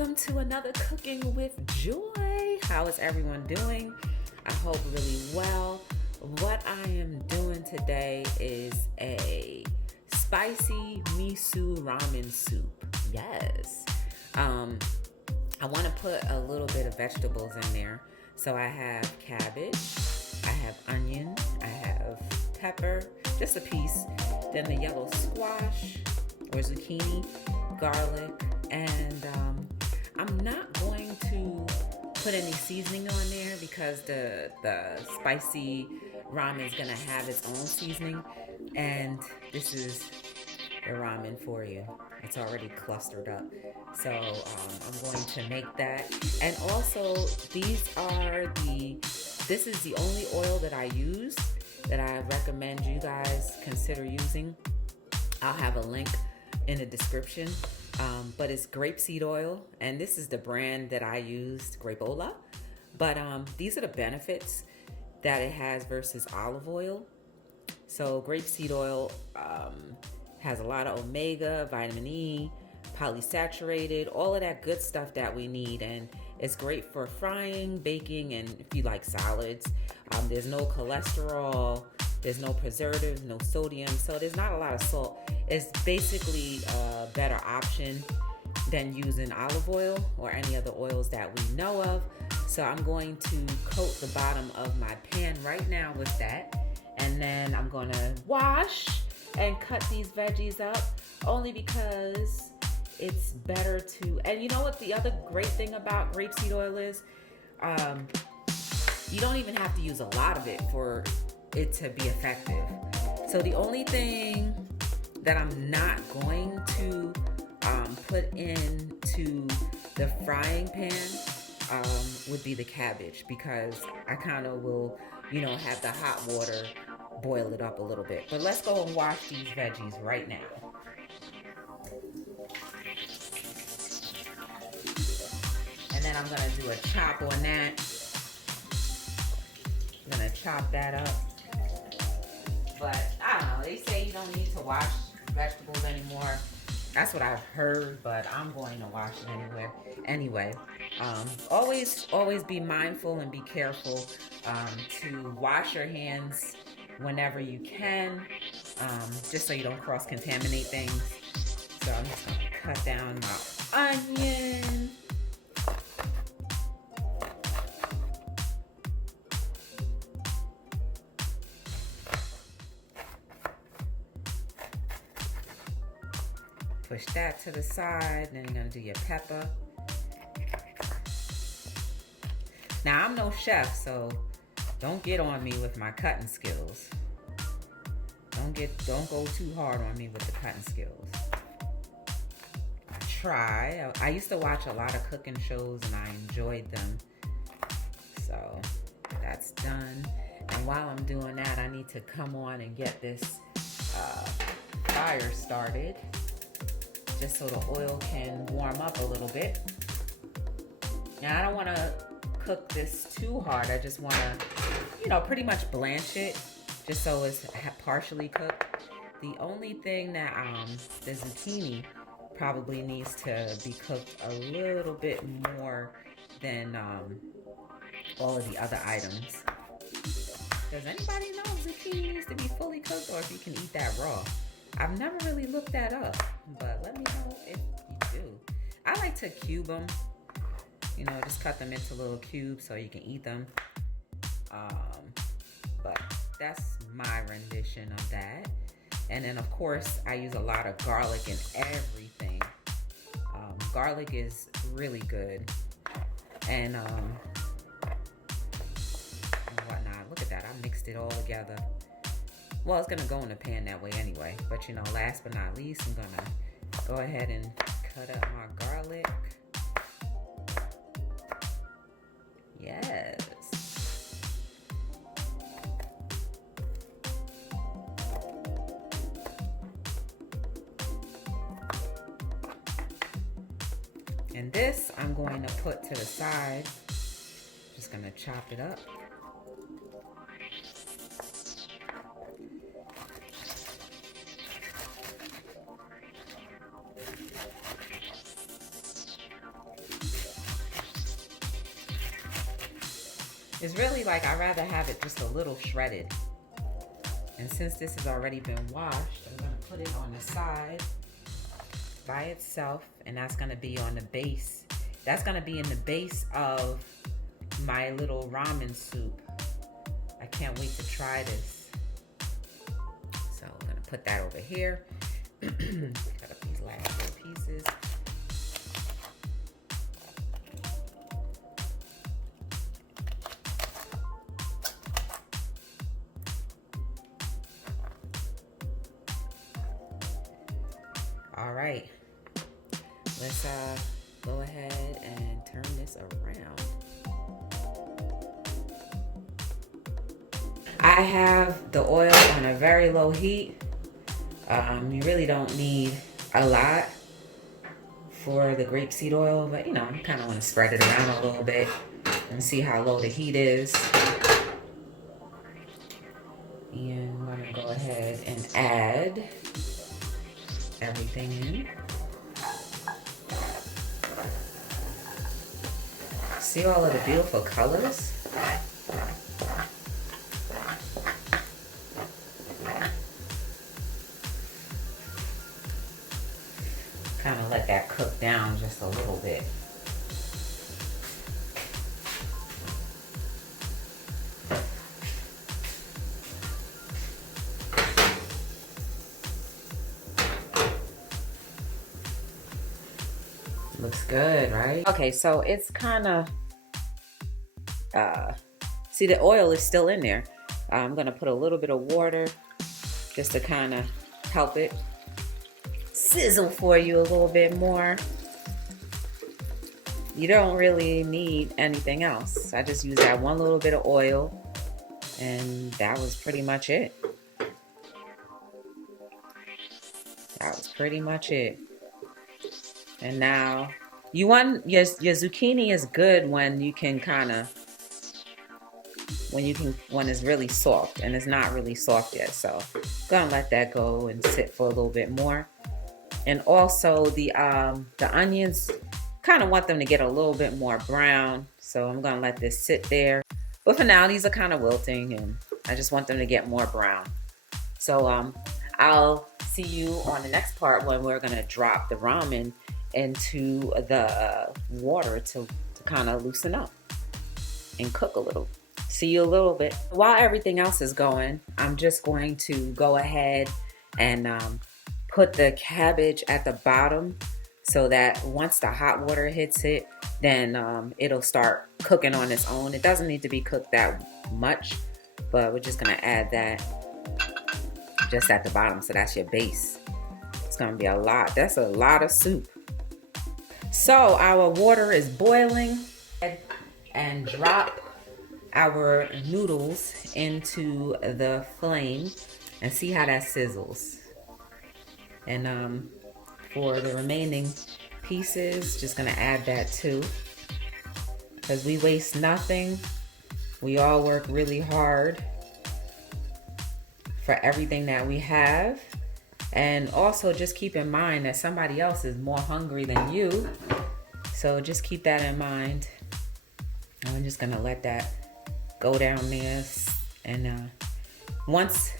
welcome to another Cooking with Joy. How is everyone doing? I hope really well. What I am doing today is a spicy miso ramen soup. Yes. I want to put a little bit of vegetables in there. So I have cabbage, I have onion, I have pepper, just a piece, then the yellow squash or zucchini, garlic, and I'm not going to put any seasoning on there because the spicy ramen is gonna have its own seasoning, and this is the ramen for you. It's already clustered up, so I'm going to make that. And also, this is the only oil that I use that I recommend you guys consider using. I'll have a link in the description, but it's grapeseed oil, and this is the brand that I used, Grapeola. But these are the benefits that it has versus olive oil. So grapeseed oil has a lot of omega, vitamin E, polysaturated, all of that good stuff that we need, and it's great for frying, baking, and if you like salads. There's no cholesterol, there's no preservatives, no sodium, so there's not a lot of salt. It's basically a better option than using olive oil or any other oils that we know of. So I'm going to coat the bottom of my pan right now with that, and then I'm going to wash and cut these veggies up, only because it's better to. And you know what the other great thing about grapeseed oil is? You don't even have to use a lot of it for it to be effective. So the only thing that I'm not going to put into the frying pan would be the cabbage, because I kind of will, have the hot water boil it up a little bit. But let's go and wash these veggies right now. And then I'm gonna do a chop on that. I'm gonna chop that up. But I don't know, they say you don't need to wash vegetables anymore. That's what I've heard, but I'm going to wash it anyway. Always be mindful and be careful to wash your hands whenever you can, just so you don't cross-contaminate things. So I'm just gonna cut down my onion. Push that to the side, then you're gonna do your pepper. Now, I'm no chef, so don't get on me with my cutting skills. Don't go too hard on me with the cutting skills. I used to watch a lot of cooking shows and I enjoyed them. So that's done. And while I'm doing that, I need to come on and get this fire started, just so the oil can warm up a little bit. Now, I don't want to cook this too hard. I just want to, pretty much blanch it, just so it's partially cooked. The only thing that the zucchini probably needs to be cooked a little bit more than all of the other items. Does anybody know if zucchini needs to be fully cooked or if you can eat that raw? I've never really looked that up, but let me know if you do. I like to cube them, just cut them into little cubes so you can eat them. But that's my rendition of that. And then, of course, I use a lot of garlic in everything. Garlic is really good. And whatnot. Look at that. I mixed it all together. Well, it's going to go in the pan that way anyway. But, last but not least, I'm going to go ahead and cut up my garlic. Yes. And this I'm going to put to the side. Just going to chop it up. It's really like I'd rather have it just a little shredded. And since this has already been washed, I'm gonna put it on the side by itself, and that's gonna be on the base. That's gonna be in the base of my little ramen soup. I can't wait to try this. So I'm gonna put that over here. Cut up these last little pieces. All right, let's go ahead and turn this around. I have the oil on a very low heat. You really don't need a lot for the grapeseed oil, but you know, you kind of want to spread it around a little bit and see how low the heat is. And I'm gonna go ahead and add everything in. See all of the beautiful colors? Kind of let that cook down just a little bit. Looks good, right? Okay, so it's kind of, see the oil is still in there. I'm gonna put a little bit of water just to kind of help it sizzle for you a little bit more. You don't really need anything else. I just used that one little bit of oil, and that was pretty much it. That was pretty much it. And now you want your zucchini is good when you can kind of when it's really soft, and it's not really soft yet. So I'm gonna let that go and sit for a little bit more. And also the onions, kind of want them to get a little bit more brown. So I'm gonna let this sit there. But for now, these are kind of wilting, and I just want them to get more brown. So I'll see you on the next part when we're gonna drop the ramen into the water to kind of loosen up and cook a little. See you a little bit. While everything else is going, I'm just going to go ahead and put the cabbage at the bottom so that once the hot water hits it, then it'll start cooking on its own. It doesn't need to be cooked that much, but we're just gonna add that just at the bottom, so that's your base. It's gonna be a lot. That's a lot of soup. So our water is boiling, and drop our noodles into the flame and see how that sizzles. And for the remaining pieces, just gonna add that too, because we waste nothing. We all work really hard for everything that we have. And also just keep in mind that somebody else is more hungry than you. So just keep that in mind. And I'm just gonna let that go down there. And once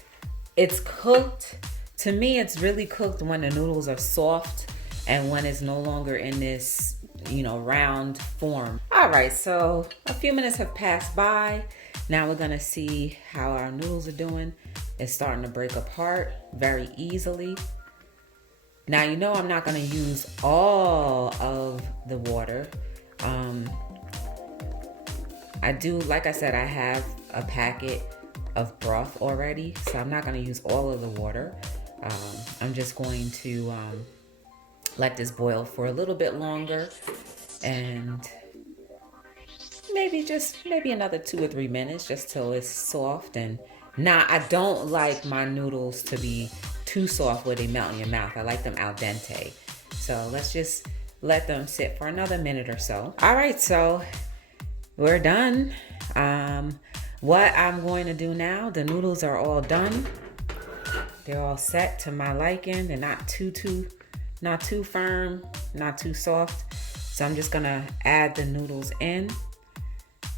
it's cooked, to me it's really cooked when the noodles are soft and when it's no longer in this, you know, round form. All right, so a few minutes have passed by. Now we're gonna see how our noodles are doing. It's starting to break apart very easily. Now, you know I'm not gonna use all of the water. I do, like I said, I have a packet of broth already, so I'm not gonna use all of the water. I'm just going to let this boil for a little bit longer, and maybe another 2 or 3 minutes, just till it's soft. And now I don't like my noodles to be too soft where they melt in your mouth. I like them al dente. So let's just let them sit for another minute or so. All right, so we're done. What I'm going to do now, the noodles are all done. They're all set to my liking. They're not too firm, not too soft. So I'm just gonna add the noodles in,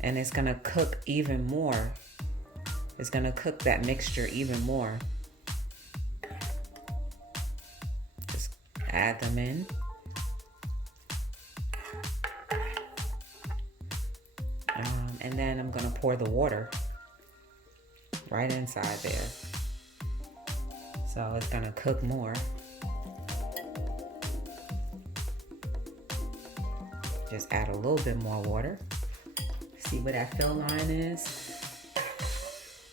And it's gonna cook even more. It's gonna cook that mixture even more. Just add them in. And then I'm gonna pour the water right inside there. So it's gonna cook more. Just add a little bit more water. See where that fill line is?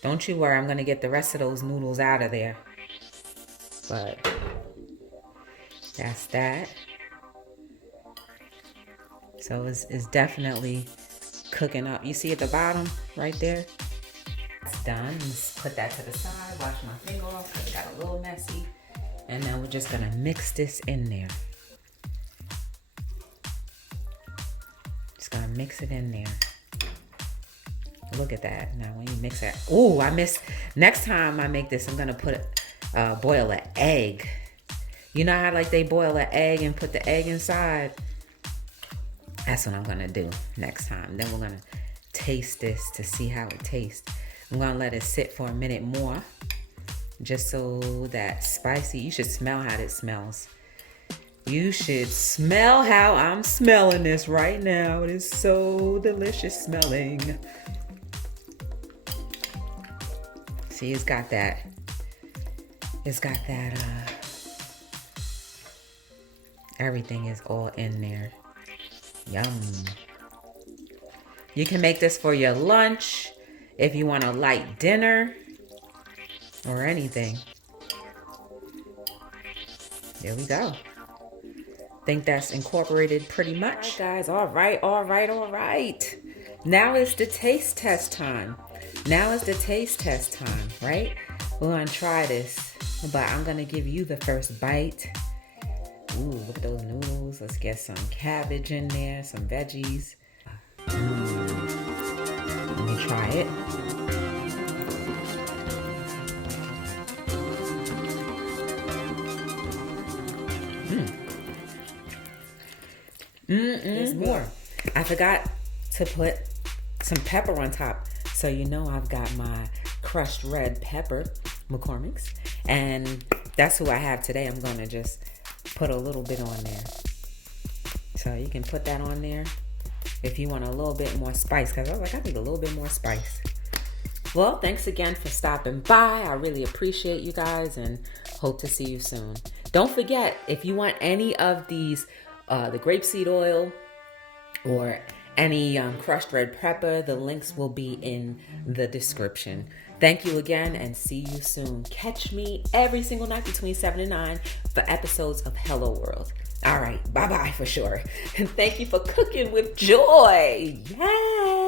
Don't you worry, I'm gonna get the rest of those noodles out of there. But that's that. So it's definitely cooking up. You see at the bottom right there? It's done. Just put that to the side. Wash my finger off because it got a little messy. And then we're just gonna mix this in there. Just gonna mix it in there. Look at that. Now when you mix that, oh, I missed. Next time I make this, I'm gonna boil an egg. You know how like they boil an egg and put the egg inside? That's what I'm gonna do next time. Then we're gonna taste this to see how it tastes. I'm gonna let it sit for a minute more, just so that spicy, you should smell how it smells. You should smell how I'm smelling this right now. It is so delicious smelling. See, it's got that, everything is all in there. Yum. You can make this for your lunch, if you want a light dinner, or anything. There we go. Think that's incorporated pretty much. All right, guys, all right. Now is the taste test time. Right? We're gonna try this, but I'm gonna give you the first bite. Ooh, look at those noodles. Let's get some cabbage in there, some veggies. Let me try it. There's more. I forgot to put some pepper on top. So you know I've got my crushed red pepper, McCormick's. And that's who I have today. I'm going to just put a little bit on there. So you can put that on there if you want a little bit more spice. Because I was like, I need a little bit more spice. Well, thanks again for stopping by. I really appreciate you guys and hope to see you soon. Don't forget, if you want any of these, the grapeseed oil or any crushed red pepper, the links will be in the description. Thank you again and see you soon. Catch me every single night between 7 and 9 for episodes of Hello World. All right, bye-bye for sure. And thank you for cooking with joy. Yay!